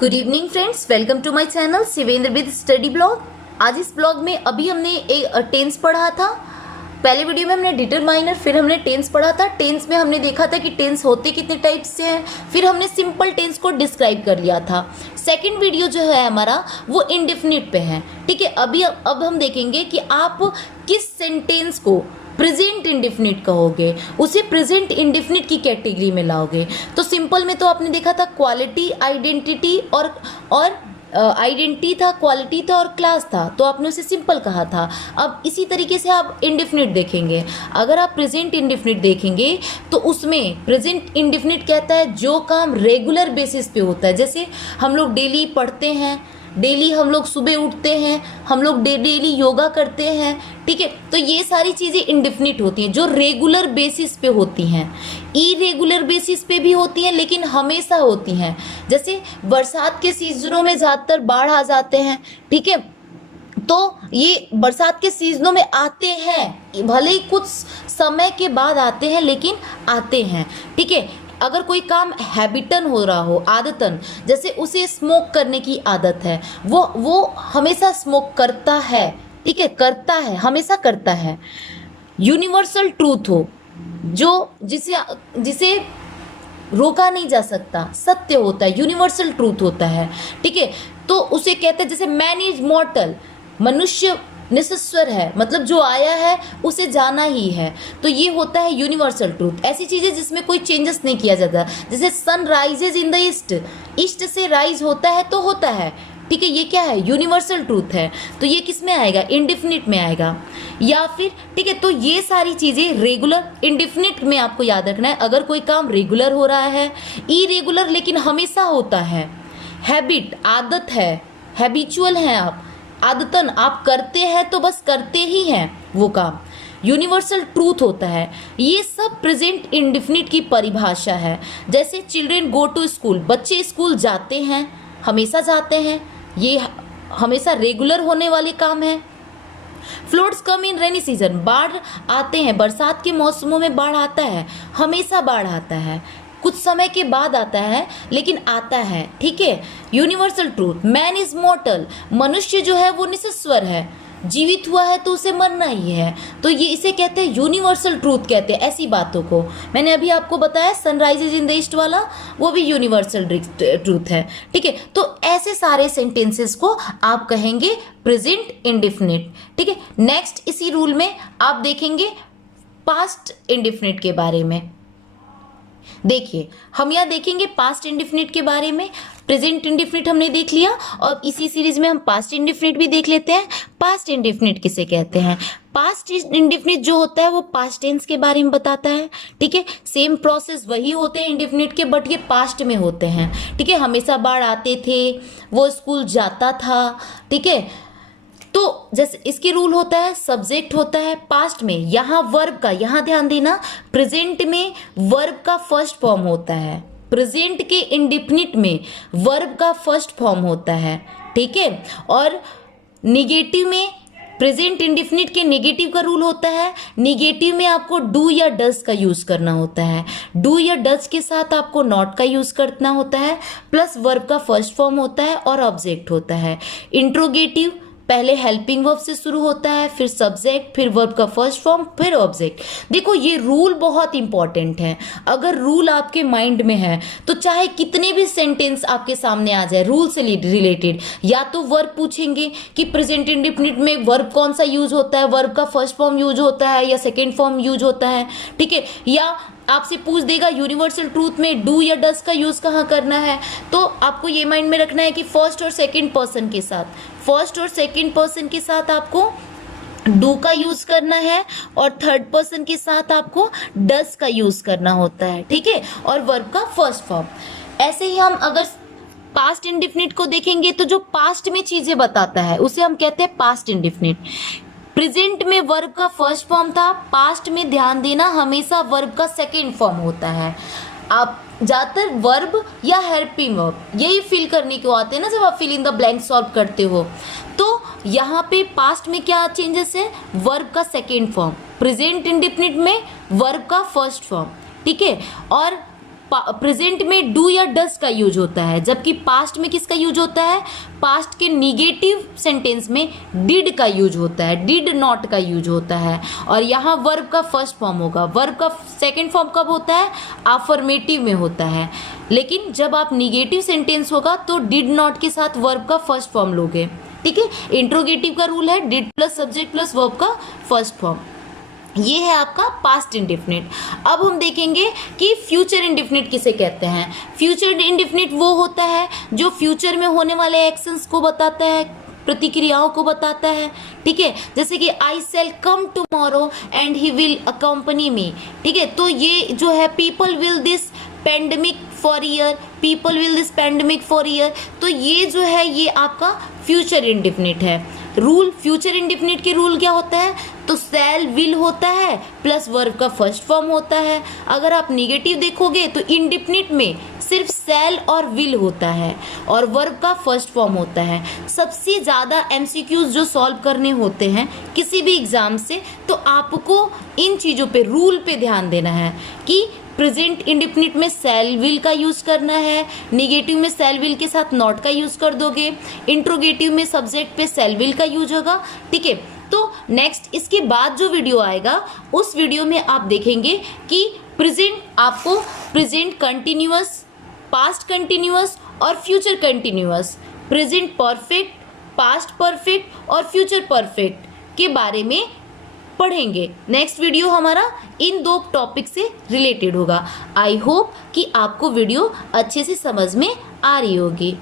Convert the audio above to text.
Good evening friends, welcome to my channel Shivendra with study blog. आज इस blog में अभी हमने एक टेंस पढ़ा था। पहले वीडियो में हमने डिटरमाइनर, फिर हमने टेंस पढ़ा था। टेंस में हमने देखा था कि टेंस होते कितने टाइप से हैं, फिर हमने सिंपल टेंस को डिस्क्राइब कर लिया था। सेकंड वीडियो जो है हमारा वो इंडेफिनिट पे है। ठीक है, अब हम देखेंगे कि आप किस सेंटेंस को प्रेजेंट इंडेफिनिट कहोगे, उसे प्रेजेंट इंडेफिनिट की कैटेगरी में लाओगे। तो सिंपल में तो आपने देखा था क्वालिटी, आइडेंटिटी और आइडेंटिटी था, क्वालिटी था और क्लास था, तो आपने उसे सिंपल कहा था। अब इसी तरीके से आप इंडेफिनिट देखेंगे। अगर आप प्रेजेंट इंडेफिनिट देखेंगे तो उसमें प्रेजेंट इंडेफिनिट कहता है जो काम रेगुलर बेसिस पे होता है। जैसे हम लोग डेली पढ़ते हैं, डेली हम लोग सुबह उठते हैं, हम लोग डेली योगा करते हैं। ठीक है, तो ये सारी चीज़ें इंडेफिनिट होती हैं जो रेगुलर बेसिस पे होती हैं। इरेगुलर बेसिस पे भी होती हैं लेकिन हमेशा होती हैं। जैसे बरसात के सीजनों में ज़्यादातर बाढ़ आ जाते हैं। ठीक है, तो ये बरसात के सीजनों में आते हैं, भले ही कुछ समय के बाद आते हैं लेकिन आते हैं। ठीक है, अगर कोई काम हैबिटन हो रहा हो, आदतन, जैसे उसे स्मोक करने की आदत है, वो हमेशा स्मोक करता है। ठीक है, करता है, हमेशा करता है। यूनिवर्सल ट्रूथ हो जो जिसे रोका नहीं जा सकता, सत्य होता है, यूनिवर्सल ट्रूथ होता है। ठीक है, तो उसे कहते हैं, जैसे मैन इज मॉर्टल, मनुष्य निश्चर है, मतलब जो आया है उसे जाना ही है। तो ये होता है यूनिवर्सल ट्रूथ। ऐसी चीज़ें जिसमें कोई चेंजेस नहीं किया जाता, जैसे sun rises in the east, east से राइज होता है तो होता है। ठीक है, ये क्या है? यूनिवर्सल ट्रूथ है। तो ये किस में आएगा? इंडेफिनिट में आएगा। या फिर ठीक है, तो ये सारी चीज़ें रेगुलर, इंडेफिनिट में आपको याद रखना है। अगर कोई काम रेगुलर हो रहा है, इरेगुलर लेकिन हमेशा होता है, हैबिट, आदत है, हैबिचुअल हैं आप, आदतन आप करते हैं तो बस करते ही हैं वो काम, यूनिवर्सल ट्रूथ होता है। ये सब प्रेजेंट इंडेफिनिट की परिभाषा है। जैसे चिल्ड्रेन गो टू स्कूल, बच्चे स्कूल जाते हैं, हमेशा जाते हैं, ये हमेशा रेगुलर होने वाले काम है। फ्लड्स कम इन रेनी सीजन, बाढ़ आते हैं, बरसात के मौसमों में बाढ़ आता है, हमेशा बाढ़ आता है, कुछ समय के बाद आता है लेकिन आता है। ठीक है, यूनिवर्सल ट्रूथ। मैन इज मॉर्टल, मनुष्य जो है वो निश्चर है, जीवित हुआ है तो उसे मरना ही है। तो ये इसे कहते हैं यूनिवर्सल ट्रूथ, कहते हैं ऐसी बातों को। मैंने अभी आपको बताया सनराइजेज इन द ईस्ट वाला, वो भी यूनिवर्सल ट्रूथ है। ठीक है, तो ऐसे सारे सेंटेंसेस को आप कहेंगे प्रेजेंट इंडेफिनिट। ठीक है, नेक्स्ट इसी रूल में आप देखेंगे पास्ट इंडेफिनिट के बारे में। देखिए, हम यहाँ देखेंगे पास्ट इंडेफिनिट के बारे में। प्रेजेंट इंडेफिनिट हमने देख लिया और इसी सीरीज में हम पास्ट इंडेफिनिट भी देख लेते हैं। पास्ट इंडेफिनिट किसे कहते हैं? पास्ट इंडेफिनिट जो होता है वो पास्ट टेंस के बारे में बताता है। ठीक है, सेम प्रोसेस वही होते हैं इंडेफिनिट के, बट ये पास्ट में होते हैं। ठीक है, हमेशा बाढ़ आते थे, वो स्कूल जाता था। ठीक है, तो जैसे इसके रूल होता है, सब्जेक्ट होता है पास्ट में, यहाँ वर्ब का, यहाँ ध्यान देना, प्रेजेंट में वर्ब का फर्स्ट फॉर्म होता है, प्रेजेंट के इंडेफिनिट में वर्ब का फर्स्ट फॉर्म होता है। ठीक है, और निगेटिव में, प्रेजेंट इंडेफिनिट के नेगेटिव का रूल होता है, निगेटिव में आपको डू या डज का यूज करना होता है। डू या डज के साथ आपको नॉट का यूज करना होता है, प्लस वर्ब का फर्स्ट फॉर्म होता है और ऑब्जेक्ट होता है। इंट्रोगेटिव पहले हेल्पिंग वर्ब से शुरू होता है, फिर सब्जेक्ट, फिर वर्ब का फर्स्ट फॉर्म, फिर ऑब्जेक्ट। देखो, ये रूल बहुत इंपॉर्टेंट है। अगर रूल आपके माइंड में है तो चाहे कितने भी सेंटेंस आपके सामने आ जाए रूल से रिलेटेड, या तो वर्ब पूछेंगे कि प्रेजेंट इंडेफिनिट में वर्ब कौन सा यूज होता है, वर्ब का फर्स्ट फॉर्म यूज होता है या सेकेंड फॉर्म यूज होता है। ठीक है, या आपसे पूछ देगा यूनिवर्सल ट्रूथ में डू या डज का यूज कहाँ करना है, तो आपको ये माइंड में रखना है कि फर्स्ट और सेकंड पर्सन के साथ, फर्स्ट और सेकंड पर्सन के साथ आपको डू का यूज करना है और थर्ड पर्सन के साथ आपको डज का यूज करना होता है। ठीक है, और वर्ब का फर्स्ट फॉर्म। ऐसे ही हम अगर पास्ट इंडेफिनिट को देखेंगे तो जो पास्ट में चीजें बताता है उसे हम कहते हैं पास्ट इंडेफिनिट। प्रेजेंट में वर्ब का फर्स्ट फॉर्म था, पास्ट में ध्यान देना हमेशा वर्ब का सेकेंड फॉर्म होता है। आप ज़्यादातर वर्ब या हेल्पिंग वर्ब यही फिल करने को आते हैं ना, जब आप fill in the blank solve करते हो। तो यहाँ पे पास्ट में क्या चेंजेस है? वर्ब का सेकेंड फॉर्म, प्रेजेंट इंडेफिनिट में वर्ब का फर्स्ट फॉर्म। ठीक है, और प्रेजेंट में डू या डस का यूज होता है, जबकि पास्ट में किसका यूज होता है? पास्ट के निगेटिव सेंटेंस में डिड का यूज होता है, डिड नॉट का यूज होता है। और यहाँ वर्ब का फर्स्ट फॉर्म होगा। वर्ब का सेकंड फॉर्म कब होता है? अफर्मेटिव में होता है। लेकिन जब आप निगेटिव सेंटेंस होगा तो डिड नॉट के साथ वर्ब का फर्स्ट फॉर्म लोगे। ठीक है, इंट्रोगेटिव का रूल है did plus subject plus verb का फर्स्ट फॉर्म। ये है आपका पास्ट इंडेफिनिट। अब हम देखेंगे कि फ्यूचर इंडेफिनिट किसे कहते हैं। फ्यूचर इंडेफिनिट वो होता है जो फ्यूचर में होने वाले एक्शंस को बताता है, प्रतिक्रियाओं को बताता है। ठीक है, जैसे कि I shall come tomorrow and he will accompany me. ठीक है, तो ये जो है people will this pandemic for year, people will this pandemic for year, तो ये जो है ये आपका फ्यूचर इंडेफिनिट है। रूल फ्यूचर इंडेफिनिट के रूल क्या होता है? तो शैल विल होता है प्लस वर्ब का फर्स्ट फॉर्म होता है। अगर आप निगेटिव देखोगे तो इंडेफिनिट में सिर्फ शैल और विल होता है और वर्ब का फर्स्ट फॉर्म होता है। सबसे ज़्यादा एमसीक्यूज जो सॉल्व करने होते हैं किसी भी एग्जाम से, तो आपको इन चीज़ों पे रूल पे ध्यान देना है कि प्रेजेंट इंडेफिनिट में शैल विल का यूज़ करना है, निगेटिव में शैल विल के साथ नॉट का यूज़ कर दोगे, इंट्रोगेटिव में सब्जेक्ट पे शैल विल का यूज होगा। ठीक है, तो नेक्स्ट इसके बाद जो वीडियो आएगा उस वीडियो में आप देखेंगे कि प्रेजेंट आपको प्रेजेंट कंटिन्यूअस, पास्ट कंटिन्यूअस और future continuous, present perfect, past perfect और फ्यूचर परफेक्ट के बारे में पढ़ेंगे। नेक्स्ट वीडियो हमारा इन दो टॉपिक से रिलेटेड होगा। आई होप कि आपको वीडियो अच्छे से समझ में आ रही होगी।